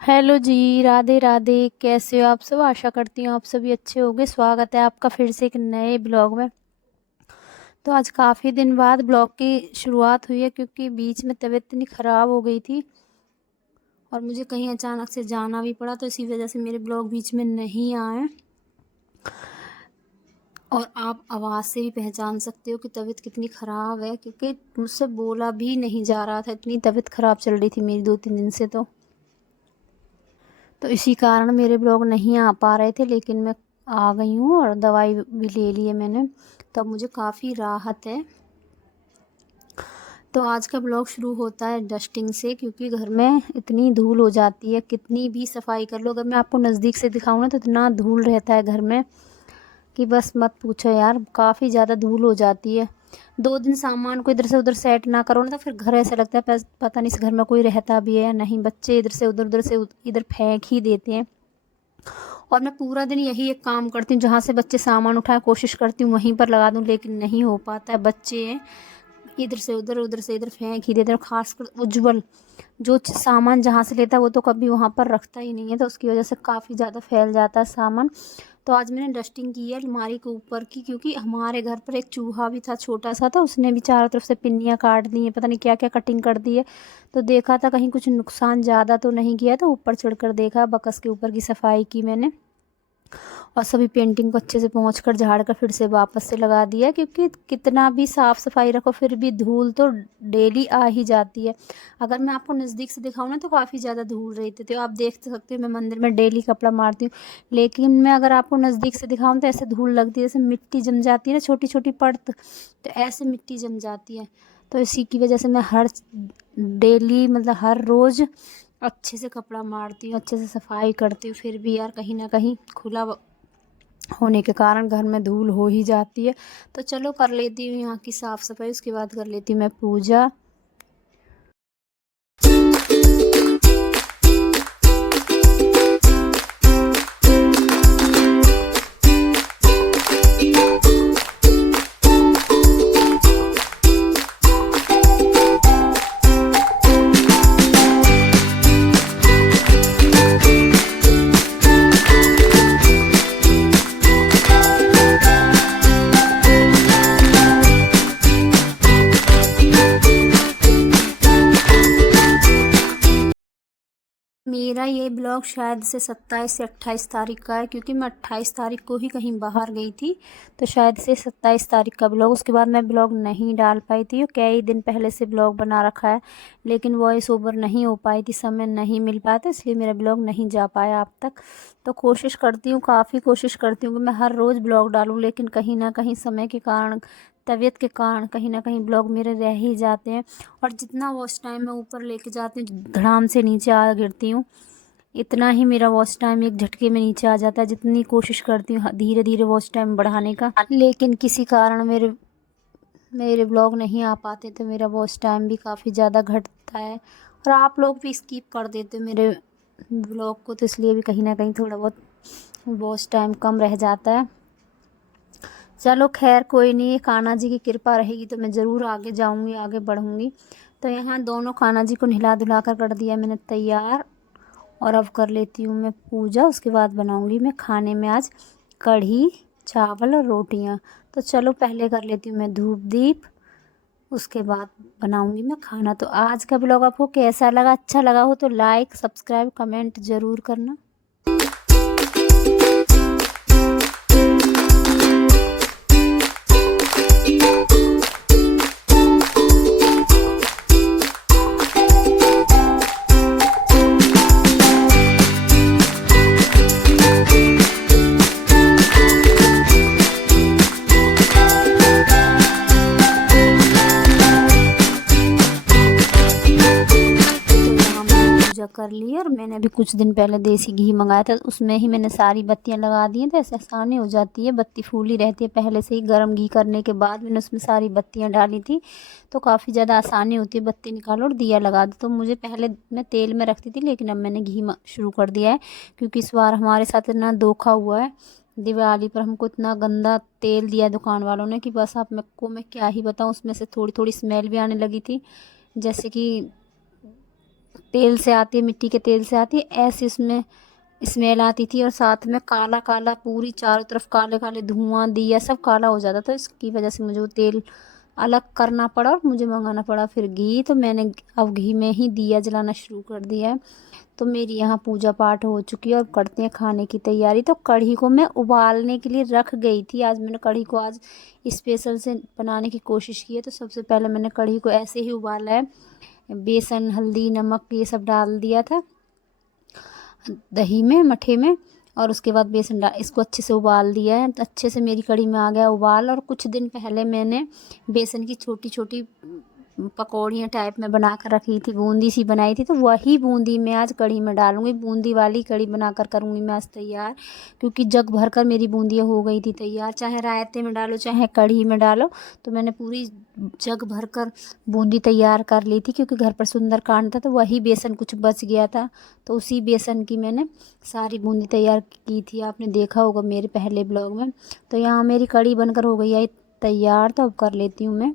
Hello जी, राधे राधे। कैसे हो आप सब? आशा करती हूँ आप सभी अच्छे होंगे। स्वागत है आपका फिर से एक नए ब्लॉग में। तो आज काफ़ी दिन बाद ब्लॉग की शुरुआत हुई है क्योंकि बीच में तबीयत इतनी ख़राब हो गई थी और मुझे कहीं अचानक से जाना भी पड़ा, तो इसी वजह से मेरे ब्लॉग बीच में नहीं आए। और आप आवाज़ से भी पहचान सकते हो कि तबीयत कितनी ख़राब है, क्योंकि मुझसे बोला भी नहीं जा रहा था, इतनी तबीयत ख़राब चल रही थी मेरी 2-3 दिन से। तो इसी कारण मेरे ब्लॉग नहीं आ पा रहे थे, लेकिन मैं आ गई हूँ और दवाई भी ले ली है मैंने, तब मुझे काफ़ी राहत है। तो आज का ब्लॉग शुरू होता है डस्टिंग से, क्योंकि घर में इतनी धूल हो जाती है, कितनी भी सफाई कर लो। अगर मैं आपको नज़दीक से दिखाऊँ ना तो इतना धूल रहता है घर में कि बस मत पूछो यार, काफ़ी ज़्यादा धूल हो जाती है। 2 दिन सामान को इधर से उधर सेट ना करो ना तो फिर घर ऐसा लगता है पता नहीं इस घर में कोई रहता भी है या नहीं। बच्चे इधर से उधर, उधर से इधर फेंक ही देते हैं। और मैं पूरा दिन यही एक काम करती हूँ, जहाँ से बच्चे सामान उठाए कोशिश करती हूँ वहीं पर लगा दूँ, लेकिन नहीं हो पाता है। बच्चे इधर से उधर, उधर से इधर फेंक ही देते हैं। खासकर उज्जवल जो सामान जहाँ से लेता है वो तो कभी वहाँ पर रखता ही नहीं है, तो उसकी वजह से काफ़ी ज़्यादा फैल जाता है सामान। तो आज मैंने डस्टिंग की है अलमारी के ऊपर की, क्योंकि हमारे घर पर एक चूहा भी था, छोटा सा था, उसने भी चारों तरफ से पिन्नियाँ काट दी हैं, पता नहीं क्या क्या कटिंग कर दी है। तो देखा था कहीं कुछ नुकसान ज़्यादा तो नहीं किया, तो ऊपर चढ़कर देखा, बकस के ऊपर की सफाई की मैंने और सभी पेंटिंग को अच्छे से पोंछ कर झाड़ कर फिर से वापस से लगा दिया, क्योंकि कितना भी साफ़ सफाई रखो फिर भी धूल तो डेली आ ही जाती है। अगर मैं आपको नज़दीक से दिखाऊँ ना तो काफ़ी ज़्यादा धूल रहती थी। आप देख सकते हो मैं मंदिर में डेली कपड़ा मारती हूँ, लेकिन मैं अगर आपको नज़दीक से दिखाऊँ तो ऐसे धूल लगती है जैसे मिट्टी जम जाती है ना, छोटी छोटी परत, तो ऐसे मिट्टी जम जाती है। तो इसी की वजह से मैं हर डेली मतलब हर रोज़ अच्छे से कपड़ा मारती हूँ, अच्छे से सफाई करती हूँ, फिर भी यार कहीं ना कहीं खुला होने के कारण घर में धूल हो ही जाती है। तो चलो कर लेती हूँ यहाँ की साफ़ सफाई, उसके बाद कर लेती हूँ मैं पूजा। मेरा ये ब्लॉग शायद से 27 से 28 तारीख का है, क्योंकि मैं 28 तारीख को ही कहीं बाहर गई थी, तो शायद से 27 तारीख का ब्लॉग। उसके बाद मैं ब्लॉग नहीं डाल पाई थी, कई दिन पहले से ब्लॉग बना रखा है, लेकिन वॉइस ओवर नहीं हो पाई थी, समय नहीं मिल पाया था, इसलिए मेरा ब्लॉग नहीं जा पाया अब तक। तो कोशिश करती हूँ, काफ़ी कोशिश करती हूँ कि मैं हर रोज़ ब्लॉग डालूँ, लेकिन कहीं ना कहीं समय के कारण, तबीयत के कारण कहीं ना कहीं ब्लॉग मेरे रह ही जाते हैं। और जितना वॉच टाइम मैं ऊपर लेके जाती हूँ धड़ाम से नीचे आ गिरती हूँ, इतना ही मेरा वॉच टाइम एक झटके में नीचे आ जाता है। जितनी कोशिश करती हूँ धीरे धीरे वॉच टाइम बढ़ाने का, लेकिन किसी कारण मेरे मेरे ब्लॉग नहीं आ पाते, तो मेरा वॉच टाइम भी काफ़ी ज़्यादा घटता है। और आप लोग भी स्किप कर देते हो मेरे ब्लॉग को, तो इसलिए भी कहीं ना कहीं थोड़ा बहुत वॉच टाइम कम रह जाता है। चलो खैर कोई नहीं, कान्हा जी की कृपा रहेगी तो मैं ज़रूर आगे जाऊंगी, आगे बढ़ूंगी। तो यहाँ दोनों कान्हा जी को नहला धुला कर दिया मैंने तैयार, और अब कर लेती हूँ मैं पूजा। उसके बाद बनाऊंगी मैं खाने में आज कढ़ी चावल और रोटियाँ। तो चलो पहले कर लेती हूँ मैं धूप दीप, उसके बाद बनाऊंगी मैं खाना। तो आज का ब्लॉग आपको कैसा लगा? अच्छा लगा हो तो लाइक सब्सक्राइब कमेंट ज़रूर करना। पूजा कर ली, और मैंने अभी कुछ दिन पहले देसी घी मंगाया था, उसमें ही मैंने सारी बत्तियां लगा दी हैं, तो ऐसे आसानी हो जाती है, बत्ती फूली रहती है। पहले से ही गर्म घी करने के बाद मैंने उसमें सारी बत्तियां डाली थी, तो काफ़ी ज़्यादा आसानी होती है। बत्ती निकालो और दिया लगा दो। तो मुझे पहले मैं तेल में रखती थी, लेकिन अब मैंने घी शुरू कर दिया है, क्योंकि इस बार हमारे साथ इतना धोखा हुआ है। दिवाली पर हमको इतना गंदा तेल दिया दुकान वालों ने कि बस आप को मैं क्या ही बताऊँ, उसमें से थोड़ी थोड़ी स्मेल भी आने लगी थी, जैसे कि तेल से आती है, मिट्टी के तेल से आती है, ऐसी उसमें स्मेल आती थी। और साथ में काला काला पूरी चारों तरफ काले काले धुआं दिया सब काला हो जाता था। इसकी वजह से मुझे वो तेल अलग करना पड़ा और मुझे मंगाना पड़ा फिर घी। तो मैंने अब घी में ही दिया जलाना शुरू कर दिया है। तो मेरी यहाँ पूजा पाठ हो चुकी है और करते हैं खाने की तैयारी। तो कढ़ी को मैं उबालने के लिए रख गई थी। आज मैंने कढ़ी को आज स्पेशल से बनाने की कोशिश की है। तो सबसे पहले मैंने कढ़ी को ऐसे ही उबाला है, बेसन हल्दी नमक ये सब डाल दिया था दही में मठे में, और उसके बाद बेसन डाल इसको अच्छे से उबाल दिया है। तो अच्छे से मेरी कढ़ी में आ गया उबाल। और कुछ दिन पहले मैंने बेसन की छोटी छोटी पकौड़ियाँ टाइप में बना कर रखी थी, बूंदी सी बनाई थी। तो वही बूंदी मैं आज कढ़ी में डालूंगी, बूंदी वाली कढ़ी बनाकर करूँगी मैं आज तैयार। क्योंकि जग भर कर मेरी बूंदियाँ हो गई थी तैयार, चाहे रायते में डालो चाहे कढ़ी में डालो। तो मैंने पूरी जग भर कर बूंदी तैयार कर ली थी, क्योंकि घर पर सुंदरकांड था तो वही बेसन कुछ बच गया था। तो उसी बेसन की मैंने सारी बूंदी तैयार की थी, आपने देखा होगा मेरे पहले ब्लॉग में। तो यहाँ मेरी कढ़ी बनकर हो गई है तैयार। तो अब कर लेती हूँ मैं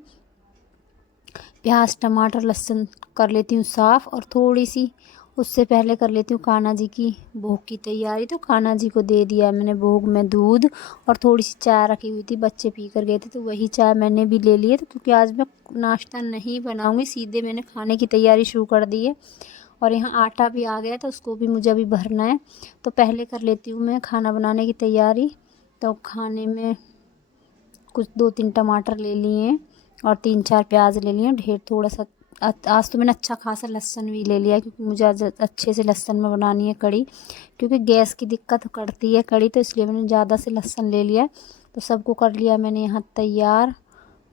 प्याज टमाटर लहसुन कर लेती हूँ साफ़, और थोड़ी सी उससे पहले कर लेती हूँ कान्हा जी की भोग की तैयारी। तो कान्हा जी को दे दिया मैंने भोग में दूध, और थोड़ी सी चाय रखी हुई थी, बच्चे पी कर गए थे तो वही चाय मैंने भी ले ली है। तो क्योंकि आज मैं नाश्ता नहीं बनाऊँगी, सीधे मैंने खाने की तैयारी शुरू कर दी है। और यहाँ आटा भी आ गया तो उसको भी मुझे अभी भरना है। तो पहले कर लेती हूँ मैं खाना बनाने की तैयारी। तो खाने में कुछ 2-3 टमाटर ले लिए और 3-4 प्याज ले लिए, ढेर थोड़ा सा। आज तो मैंने अच्छा खासा लहसुन भी ले लिया, क्योंकि मुझे आज अच्छे से लहसुन में बनानी है कढ़ी। क्योंकि गैस की दिक्कत करती है कढ़ी, तो इसलिए मैंने ज़्यादा से लहसुन ले लिया। तो सबको कर लिया मैंने यहाँ तैयार,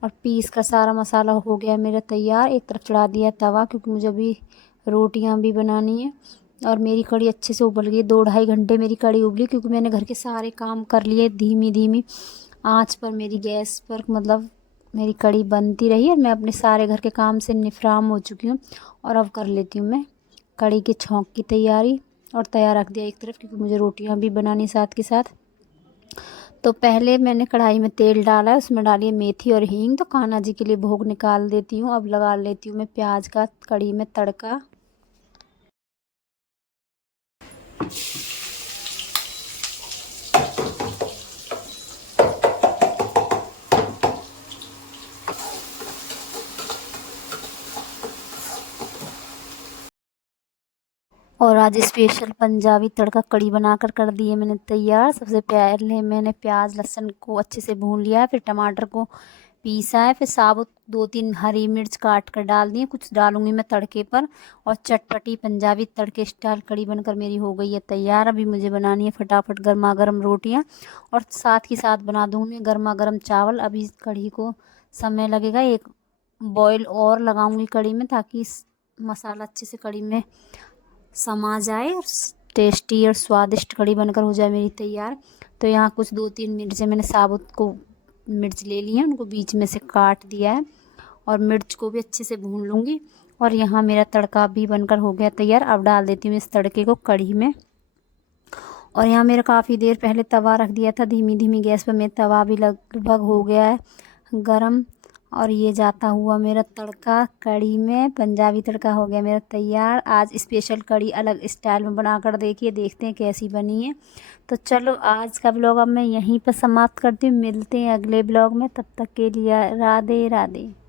और पीस का सारा मसाला हो गया मेरा तैयार। एक तरफ चढ़ा दिया तवा, क्योंकि मुझे अभी रोटियाँ भी बनानी है। और मेरी कढ़ी अच्छे से उबल गई, 2-2.5 घंटे मेरी कढ़ी उबली, क्योंकि मैंने घर के सारे काम कर लिए धीमी धीमी आंच पर, मेरी गैस पर। मतलब मेरी कढ़ी बनती रही और मैं अपने सारे घर के काम से निफराम हो चुकी हूँ। और अब कर लेती हूँ मैं कढ़ी के छौंक की तैयारी, और तैयार रख दिया एक तरफ, क्योंकि मुझे रोटियां भी बनानी साथ के साथ। तो पहले मैंने कढ़ाई में तेल डाला है, उसमें डाली है मेथी और हींग। तो कान्हा जी के लिए भोग निकाल देती हूँ। अब लगा लेती हूँ मैं प्याज का कढ़ी में तड़का। और आज स्पेशल पंजाबी तड़का कढ़ी बनाकर कर दिए मैंने तैयार। सबसे पहले मैंने प्याज लहसुन को अच्छे से भून लिया है, फिर टमाटर को पीसा है, फिर साबुत 2-3 हरी मिर्च काट कर डाल दी, कुछ डालूंगी मैं तड़के पर। और चटपटी पंजाबी तड़के स्टाइल कढ़ी बनकर मेरी हो गई है तैयार। अभी मुझे बनानी है फटाफट गर्मा गर्म रोटियाँ, और साथ ही साथ बना दूँगी मैं गर्मा गर्म चावल। अभी कढ़ी को समय लगेगा, एक बॉयल और लगाऊंगी कढ़ी में, ताकि मसाला अच्छे से कढ़ी में समा जाए और टेस्टी और स्वादिष्ट कढ़ी बनकर हो जाए मेरी तैयार। तो यहाँ कुछ 2-3 मिर्चें मैंने साबुत को मिर्च ले ली हैं, उनको बीच में से काट दिया है, और मिर्च को भी अच्छे से भून लूँगी। और यहाँ मेरा तड़का भी बनकर हो गया तैयार। अब डाल देती हूँ इस तड़के को कढ़ी में। और यहाँ मेरा काफ़ी देर पहले तवा रख दिया था धीमी धीमी गैस पर, मेरा तवा भी लगभग हो गया है गरम। और ये जाता हुआ मेरा तड़का कढ़ी में पंजाबी तड़का हो गया मेरा तैयार। आज स्पेशल कढ़ी अलग स्टाइल में बनाकर देखिए, देखते हैं कैसी बनी है। तो चलो आज का ब्लॉग अब मैं यहीं पर समाप्त करती हूँ, मिलते हैं अगले ब्लॉग में। तब तक के लिए राधे राधे।